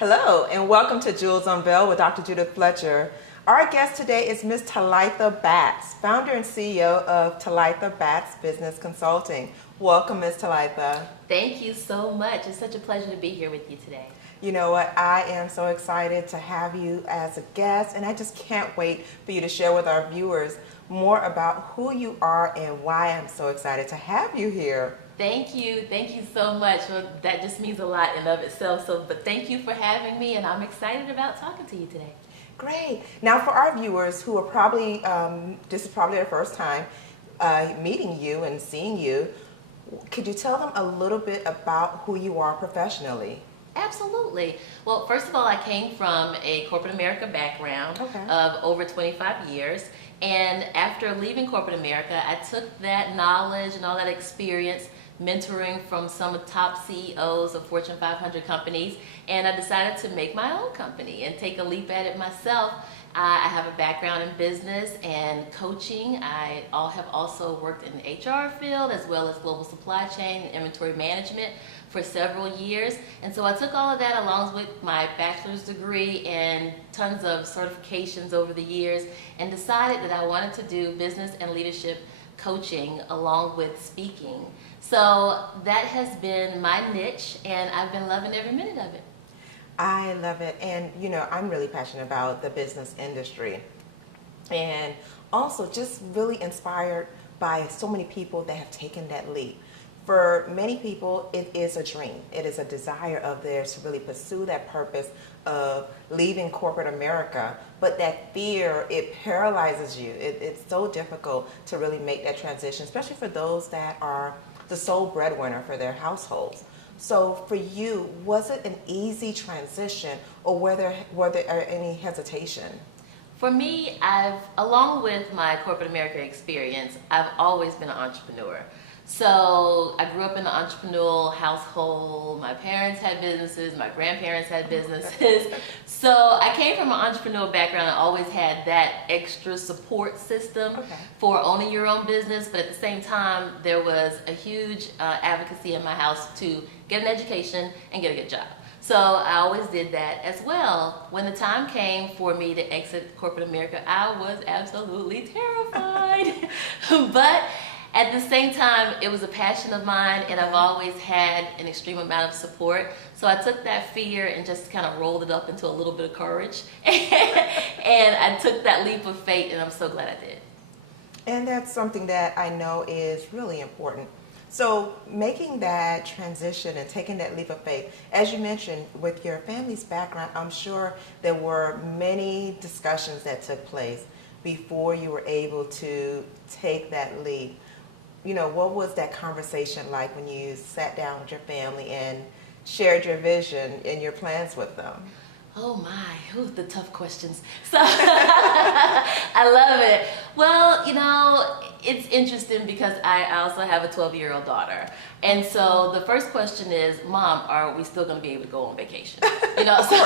Hello, and welcome to Jules Unveiled with Dr. Judith Fletcher. Our guest today is Ms. Talitha Batts, founder and CEO of Talitha Batts Business Consulting. Welcome, Ms. Talitha. Thank you so much. It's such a pleasure to be here with you today. You know what? I am so excited to have you as a guest, and I just can't wait for you to share with our viewers more about who you are and why I'm so excited to have you here. Thank you. Thank you so much. Well, that just means a lot in of itself. But thank you for having me, and I'm excited about talking to you today. Great. Now, for our viewers who are probably, this is probably their first time meeting you and seeing you, could you tell them a little bit about who you are professionally? Absolutely. Well, first of all, I came from a corporate America background of over 25 years. And after leaving corporate America, I took that knowledge and all that experience mentoring from some of the top CEOs of Fortune 500 companies, and I decided to make my own company and take a leap at it myself. I have a background in business and coaching. I have also worked in the HR field as well as global supply chain and inventory management for several years. And so I took all of that along with my bachelor's degree and tons of certifications over the years and decided that I wanted to do business and leadership coaching along with speaking. So that has been my niche, and I've been loving every minute of it. I love it. And, you know, I'm really passionate about the business industry and also just really inspired by so many people that have taken that leap. For many people, it is a dream. It is a desire of theirs to really pursue that purpose of leaving corporate America. But that fear, it paralyzes you. It's so difficult to really make that transition, especially for those that are the sole breadwinner for their households. So for you, was it an easy transition, or were there any hesitation? For me, along with my corporate America experience, I've always been an entrepreneur. So I grew up in an entrepreneurial household. My parents had businesses, my grandparents had businesses. So I came from an entrepreneurial background and always had that extra support system for owning your own business. But at the same time, there was a huge advocacy in my house to get an education and get a good job. So I always did that as well. When the time came for me to exit corporate America, I was absolutely terrified. But at the same time, it was a passion of mine, and I've always had an extreme amount of support. So I took that fear and just kind of rolled it up into a little bit of courage. And I took that leap of faith, and I'm so glad I did. And that's something that I know is really important. So making that transition and taking that leap of faith, as you mentioned, with your family's background, I'm sure there were many discussions that took place before you were able to take that leap. You know, what was that conversation like when you sat down with your family and shared your vision and your plans with them? Oh my, the tough questions. So I love it. Well, you know, it's interesting because I also have a 12-year-old daughter. And so the first question is, Mom, are we still going to be able to go on vacation? You know, so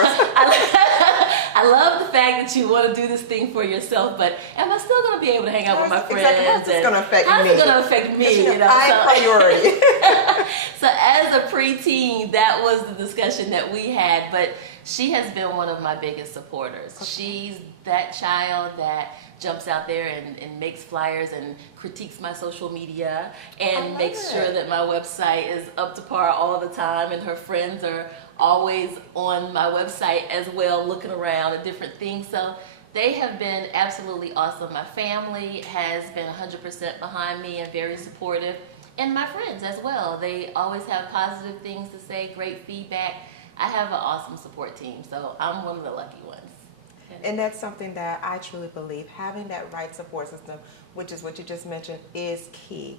I love the fact that you want to do this thing for yourself, but am I still going to be able to hang out with my friends? Exactly. How's this going to affect me? How's it going to affect me? You know, I'm priority. So as a preteen, that was the discussion that we had, but she has been one of my biggest supporters. She's that child that jumps out there and makes flyers and critiques my social media and makes sure that my website is up to par all the time, and her friends are always on my website as well, looking around at different things. So they have been absolutely awesome. My family has been 100% behind me and very supportive, and my friends as well. They always have positive things to say, great feedback. I have an awesome support team, so I'm one of the lucky ones. And that's something that I truly believe, having that right support system, which is what you just mentioned, is key.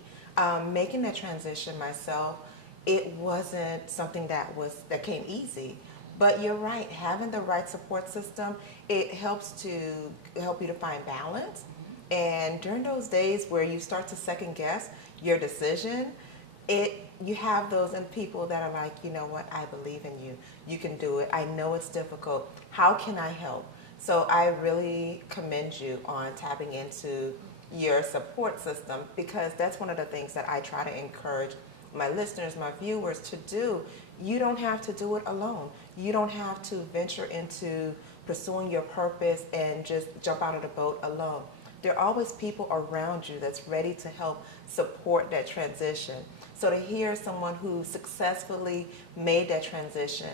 Making that transition myself, it wasn't something that came easy. But you're right, having the right support system, it helps you to find balance. And during those days where you start to second guess your decision, you have those people that are like, you know what, I believe in you. You can do it. I know it's difficult. How can I help? So I really commend you on tapping into your support system, because that's one of the things that I try to encourage my listeners, my viewers to do, you don't have to do it alone. You don't have to venture into pursuing your purpose and just jump out of the boat alone. There are always people around you that's ready to help support that transition. So to hear someone who successfully made that transition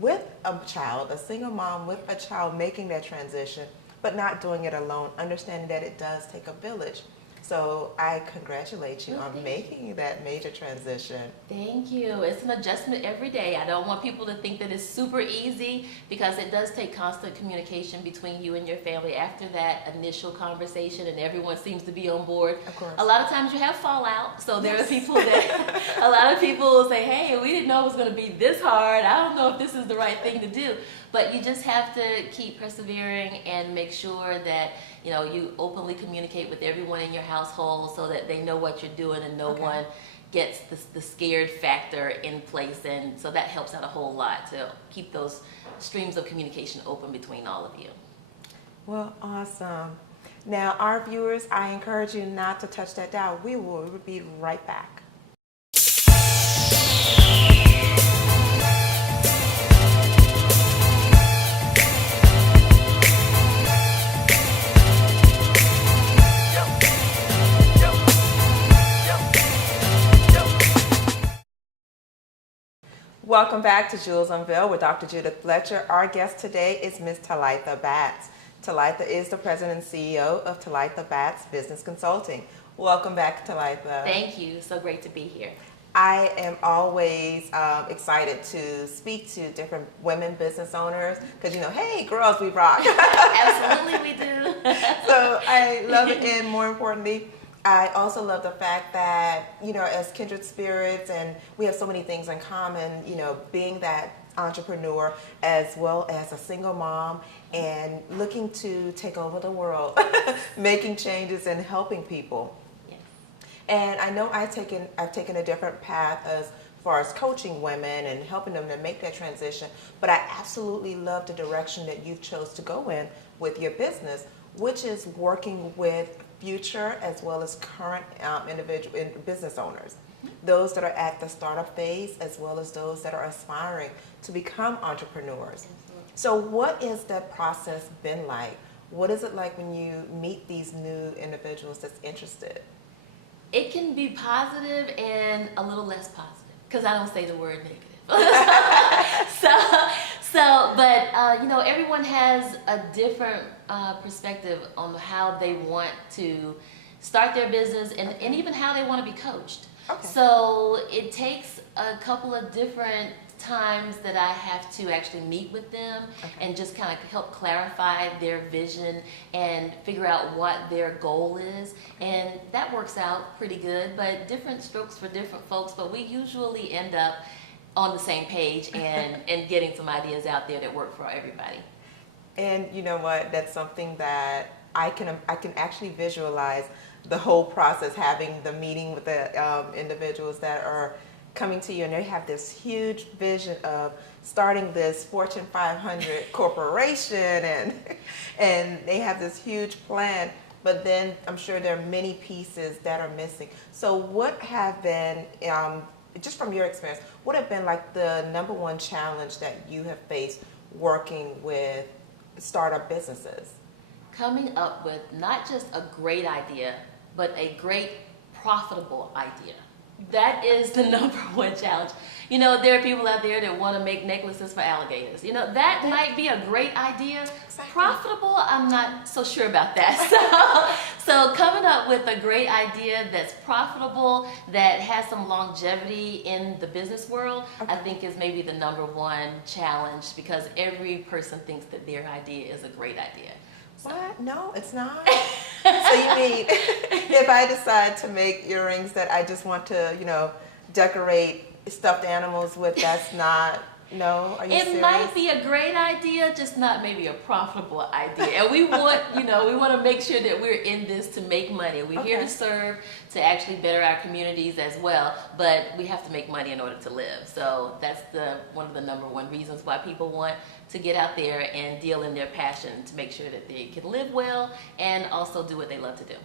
with a child, a single mom with a child making that transition, but not doing it alone, understanding that it does take a village. So I congratulate you on making that major transition. Thank you. It's an adjustment every day. I don't want people to think that it's super easy, because it does take constant communication between you and your family after that initial conversation and everyone seems to be on board. Of course. A lot of times you have fallout. So there are people that, a lot of people will say, hey, we didn't know it was going to be this hard. I don't know if this is the right thing to do. But you just have to keep persevering and make sure that you openly communicate with everyone in your household so that they know what you're doing and no one gets the scared factor in place. And so that helps out a whole lot to keep those streams of communication open between all of you. Well, awesome. Now, our viewers, I encourage you not to touch that dial. We will be right back. Welcome back to Jewels Unveiled with Dr. Judith Fletcher. Our guest today is Ms. Talitha Batts. Talitha is the president and CEO of Talitha Batts Business Consulting. Welcome back, Talitha. Thank you. So great to be here. I am always excited to speak to different women business owners because, hey, girls, we rock. Absolutely, we do. So I love it, and more importantly, I also love the fact that, as kindred spirits, and we have so many things in common, being that entrepreneur as well as a single mom and looking to take over the world, making changes and helping people. Yes. And I know I've taken a different path as far as coaching women and helping them to make that transition, but I absolutely love the direction that you've chose to go in with your business, which is working with future as well as current individual business owners, those that are at the startup phase as well as those that are aspiring to become entrepreneurs. Absolutely. So what has that process been like? What is it like when you meet these new individuals that's interested? It can be positive and a little less positive because I don't say the word negative. But everyone has a different perspective on how they want to start their business and even how they want to be coached. Okay. So it takes a couple of different times that I have to actually meet with them and just kind of help clarify their vision and figure out what their goal is. And that works out pretty good, but different strokes for different folks, but we usually end up on the same page and getting some ideas out there that work for everybody. And you know what? That's something that I can actually visualize the whole process, having the meeting with the individuals that are coming to you, and they have this huge vision of starting this Fortune 500 corporation, and they have this huge plan. But then I'm sure there are many pieces that are missing. So what have been, just from your experience, what have been like the number one challenge that you have faced working with startup businesses? Coming up with not just a great idea, but a great profitable idea. That is the number one challenge. There are people out there that want to make necklaces for alligators. That might be a great idea. Exactly. Profitable, I'm not so sure about that. So coming up with a great idea that's profitable, that has some longevity in the business world, I think is maybe the number one challenge, because every person thinks that their idea is a great idea. What? No, it's not. So you mean if I decide to make earrings that I just want to, decorate stuffed animals with, that's not, no? Are you serious? It might be a great idea, just not maybe a profitable idea. And we want, we want to make sure that we're in this to make money. We're here to serve, to actually better our communities as well, but we have to make money in order to live. So that's one of the number one reasons why people want to get out there and deal in their passion, to make sure that they can live well and also do what they love to do.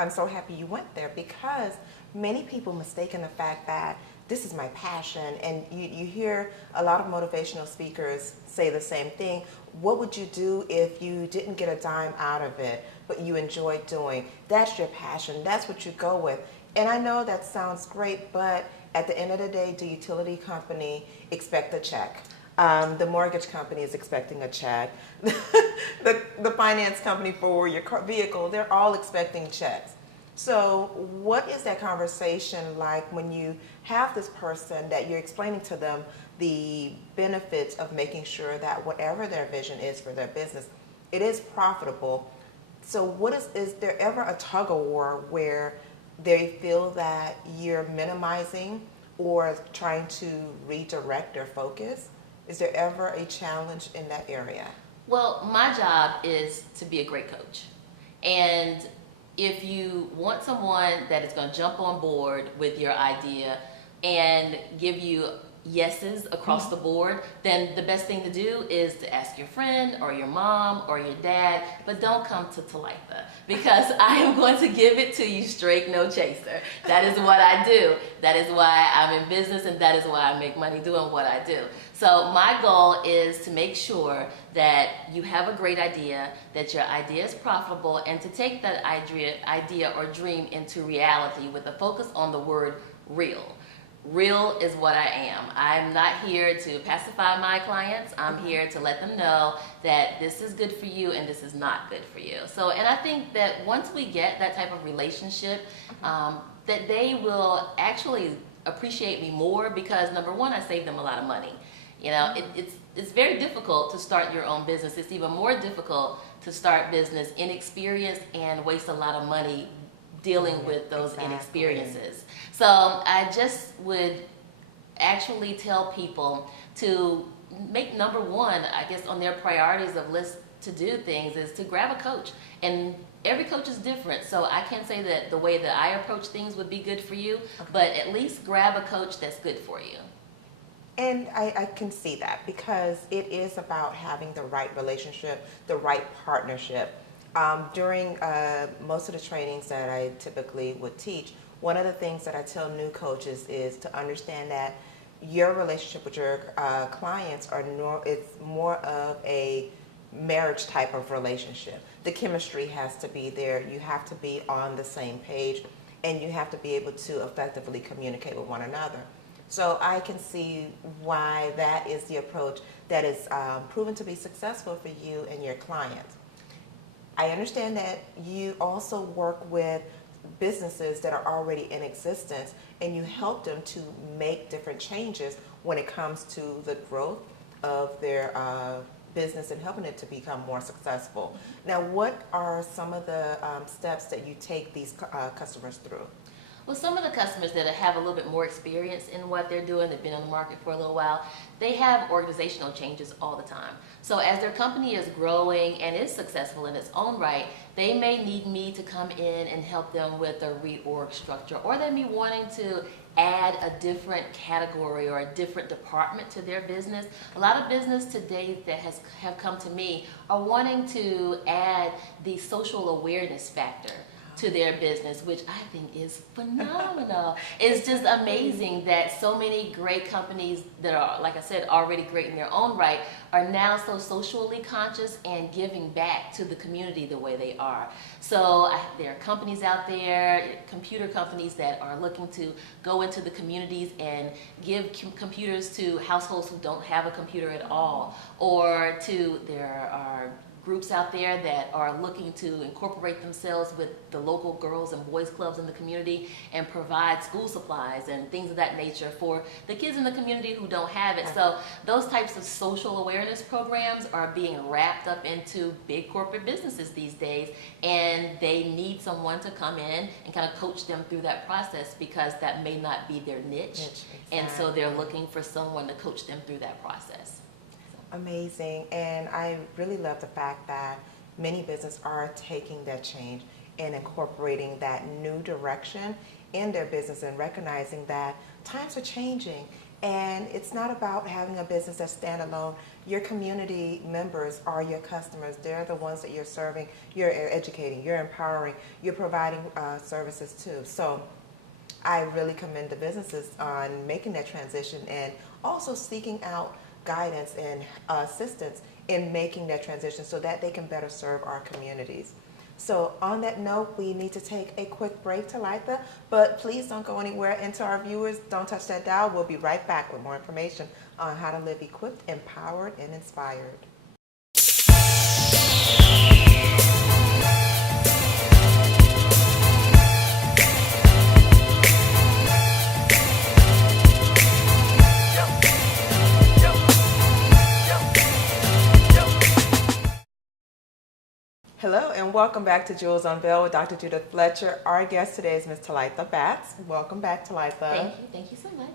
I'm so happy you went there, because many people mistaken the fact that this is my passion, and you hear a lot of motivational speakers say the same thing. What would you do if you didn't get a dime out of it, but you enjoyed doing? That's your passion. That's what you go with. And I know that sounds great, but at the end of the day, the utility company expect a check. The mortgage company is expecting a check. The finance company for your vehicle, they're all expecting checks. So what is that conversation like when you have this person that you're explaining to them the benefits of making sure that whatever their vision is for their business, it is profitable? So what is there ever a tug of war where they feel that you're minimizing or trying to redirect their focus? Is there ever a challenge in that area? Well, my job is to be a great coach. And if you want someone that is going to jump on board with your idea and give you yeses across the board, then the best thing to do is to ask your friend or your mom or your dad, but don't come to Talitha, because I am going to give it to you straight, no chaser. That is what I do. That is why I'm in business, and that is why I make money doing what I do. So my goal is to make sure that you have a great idea, that your idea is profitable, and to take that idea or dream into reality with a focus on the word real. Real is what I am. I'm not here to pacify my clients. I'm here to let them know that this is good for you and this is not good for you. So, and I think that once we get that type of relationship, that they will actually appreciate me more, because number one, I save them a lot of money. You know, it's very difficult to start your own business. It's even more difficult to start business inexperienced and waste a lot of money dealing with those inexperiences. So I just would actually tell people to make number one, I guess, on their priorities of list to do things is to grab a coach. And every coach is different, so I can't say that the way that I approach things would be good for you, but at least grab a coach that's good for you. And I can see that, because it is about having the right relationship, the right partnership. During most of the trainings that I typically would teach, one of the things that I tell new coaches is to understand that your relationship with your clients it's more of a marriage type of relationship. The chemistry has to be there. You have to be on the same page, and you have to be able to effectively communicate with one another. So I can see why that is the approach that is proven to be successful for you and your clients. I understand that you also work with businesses that are already in existence, and you help them to make different changes when it comes to the growth of their business and helping it to become more successful. Now, what are some of the steps that you take these customers through? Well, some of the customers that have a little bit more experience in what they're doing, they've been on the market for a little while, they have organizational changes all the time. So as their company is growing and is successful in its own right, they may need me to come in and help them with a reorg structure, or they may be wanting to add a different category or a different department to their business. A lot of business today that have come to me are wanting to add the social awareness factor to their business, which I think is phenomenal. It's just amazing that so many great companies that are, like I said, already great in their own right, are now so socially conscious and giving back to the community the way they are. So there are companies out there, computer companies, that are looking to go into the communities and give computers to households who don't have a computer at all, or there are groups out there that are looking to incorporate themselves with the local girls and boys clubs in the community and provide school supplies and things of that nature for the kids in the community who don't have it. So those types of social awareness programs are being wrapped up into big corporate businesses these days, and they need someone to come in and kind of coach them through that process, because that may not be their niche. Exactly. And so they're looking for someone to coach them through that process. Amazing. And I really love the fact that many businesses are taking that change and incorporating that new direction in their business, and recognizing that times are changing, and it's not about having a business that's standalone. Your community members are your customers. They're the ones that you're serving, you're educating, you're empowering, you're providing services to. So I really commend the businesses on making that transition and also seeking out guidance and assistance in making that transition so that they can better serve our communities. So on that note, we need to take a quick break, Talitha, but please don't go anywhere. And to our viewers, don't touch that dial. We'll be right back with more information on how to live equipped, empowered, and inspired. Hello and welcome back to Jewels Unveiled with Dr. Judith Fletcher. Our guest today is Ms. Talitha Batts. Welcome back, Talitha. Thank you so much.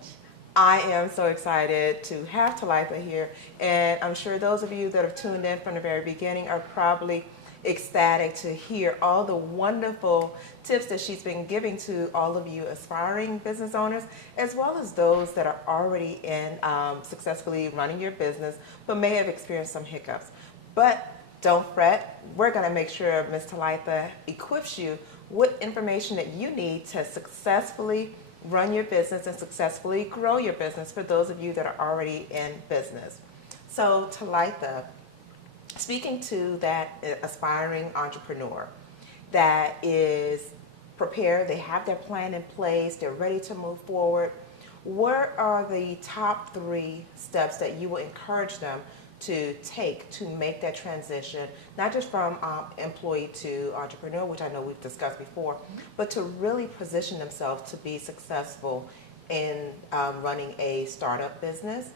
I am so excited to have Talitha here, and I'm sure those of you that have tuned in from the very beginning are probably ecstatic to hear all the wonderful tips that she's been giving to all of you aspiring business owners, as well as those that are already in successfully running your business, but may have experienced some hiccups. But don't fret, we're going to make sure Ms. Talitha equips you with information that you need to successfully run your business and successfully grow your business for those of you that are already in business. So Talitha, speaking to that aspiring entrepreneur that is prepared, they have their plan in place, they're ready to move forward, what are the top 3 steps that you will encourage them to take to make that transition, not just from employee to entrepreneur, which I know we've discussed before, but to really position themselves to be successful in running a startup business?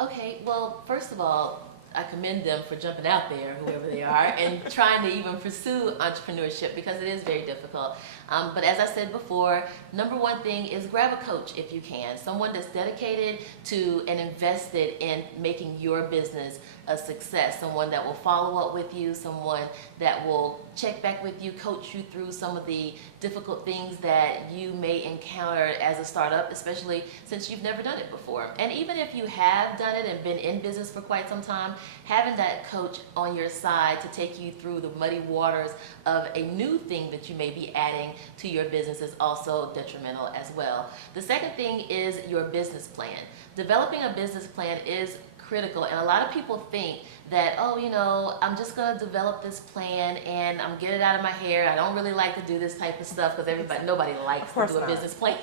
Okay, well, first of all, I commend them for jumping out there, whoever they are, and trying to even pursue entrepreneurship because it is very difficult. But as I said before, number 1 thing is grab a coach if you can, someone that's dedicated to and invested in making your business a success, someone that will follow up with you, someone that will check back with you, coach you through some of the difficult things that you may encounter as a startup, especially since you've never done it before. And even if you have done it and been in business for quite some time, having that coach on your side to take you through the muddy waters of a new thing that you may be adding to your business is also detrimental as well. The second thing is your business plan. Developing a business plan is critical, and a lot of people think that, oh, you know, I'm just going to develop this plan and I'm get it out of my hair. I don't really like to do this type of stuff because nobody likes to do a business plan.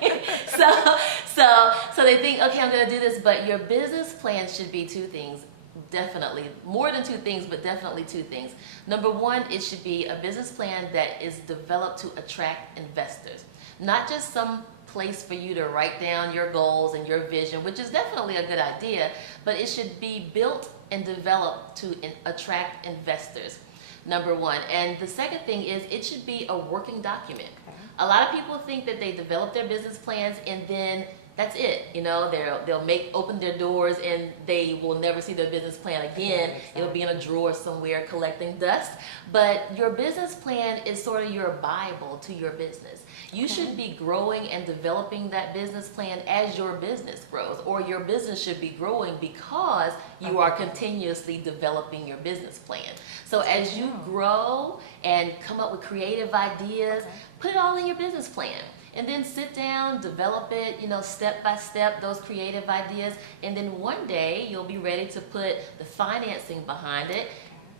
so they think, okay, I'm going to do this, but your business plan should be 2 things. Definitely more than 2 things, but definitely 2 things. Number 1, it should be a business plan that is developed to attract investors, not just some place for you to write down your goals and your vision, which is definitely a good idea, but it should be built and developed to attract investors. Number 1. And the second thing is it should be a working document. Okay. A lot of people think that they develop their business plans and then that's it. You know, they'll open their doors and they will never see their business plan again. It'll be in a drawer somewhere collecting dust. But your business plan is sort of your Bible to your business. You should be growing and developing that business plan as your business grows, or your business should be growing because you are continuously developing your business plan. So as you grow and come up with creative ideas, put it all in your business plan. And then sit down, develop it, you know, step by step, those creative ideas. And then one day you'll be ready to put the financing behind it.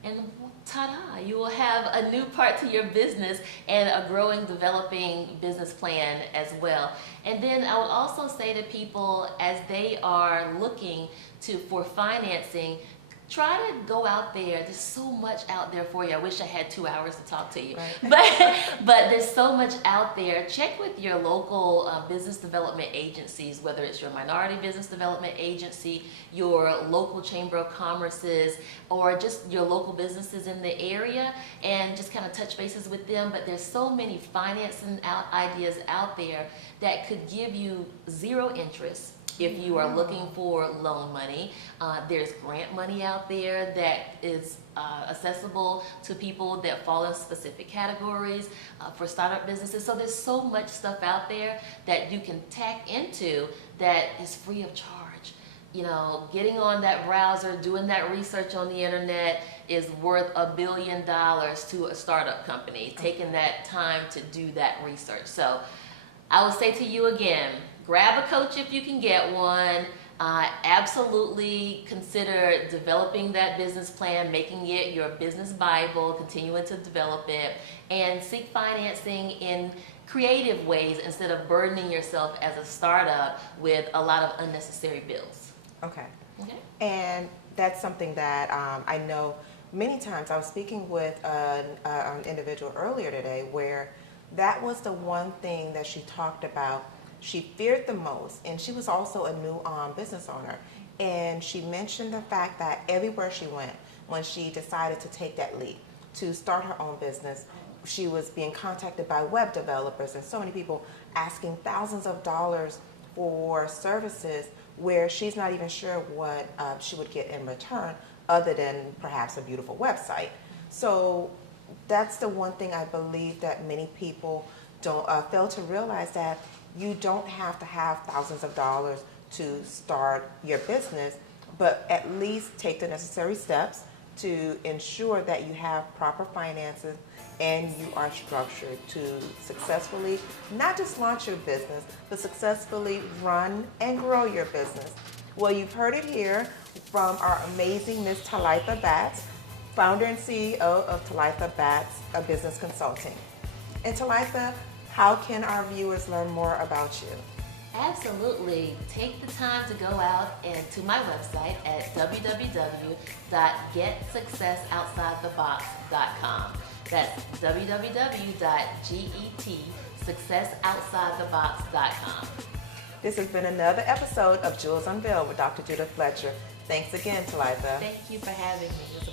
And ta-da, you will have a new part to your business and a growing, developing business plan as well. And then I would also say to people as they are looking for financing, try to go out there. There's so much out there for you. I wish I had 2 hours to talk to you. Right. But there's so much out there. Check with your local business development agencies, whether it's your minority business development agency, your local chamber of commerces, or just your local businesses in the area, and just kind of touch bases with them. But there's so many financing ideas out there that could give you 0 interest. If you are looking for loan money, there's grant money out there that is accessible to people that fall in specific categories for startup businesses. So there's so much stuff out there that you can tap into that is free of charge. You know, getting on that browser, doing that research on the internet is worth $1 billion to a startup company, taking that time to do that research. So I would say to you again, grab a coach if you can get one. Absolutely consider developing that business plan, making it your business Bible, continuing to develop it, and seek financing in creative ways instead of burdening yourself as a startup with a lot of unnecessary bills. Okay. Okay. And that's something that I know many times. I was speaking with an individual earlier today where that was the one thing that she talked about she feared the most, and she was also a new business owner. And she mentioned the fact that everywhere she went, when she decided to take that leap to start her own business, she was being contacted by web developers and so many people asking thousands of dollars for services where she's not even sure what she would get in return other than perhaps a beautiful website. So that's the one thing I believe that many people don't fail to realize, that you don't have to have thousands of dollars to start your business, but at least take the necessary steps to ensure that you have proper finances and you are structured to successfully not just launch your business, but successfully run and grow your business. Well, you've heard it here from our amazing Miss Talitha Batts, founder and CEO of Talitha Batts, a business consulting. And Talitha, how can our viewers learn more about you? Absolutely. Take the time to go out and to my website at www.getsuccessoutsidethebox.com. That's www.getsuccessoutsidethebox.com. This has been another episode of Jewels Unveiled with Dr. Judith Fletcher. Thanks again, Talitha. Thank you for having me. It was a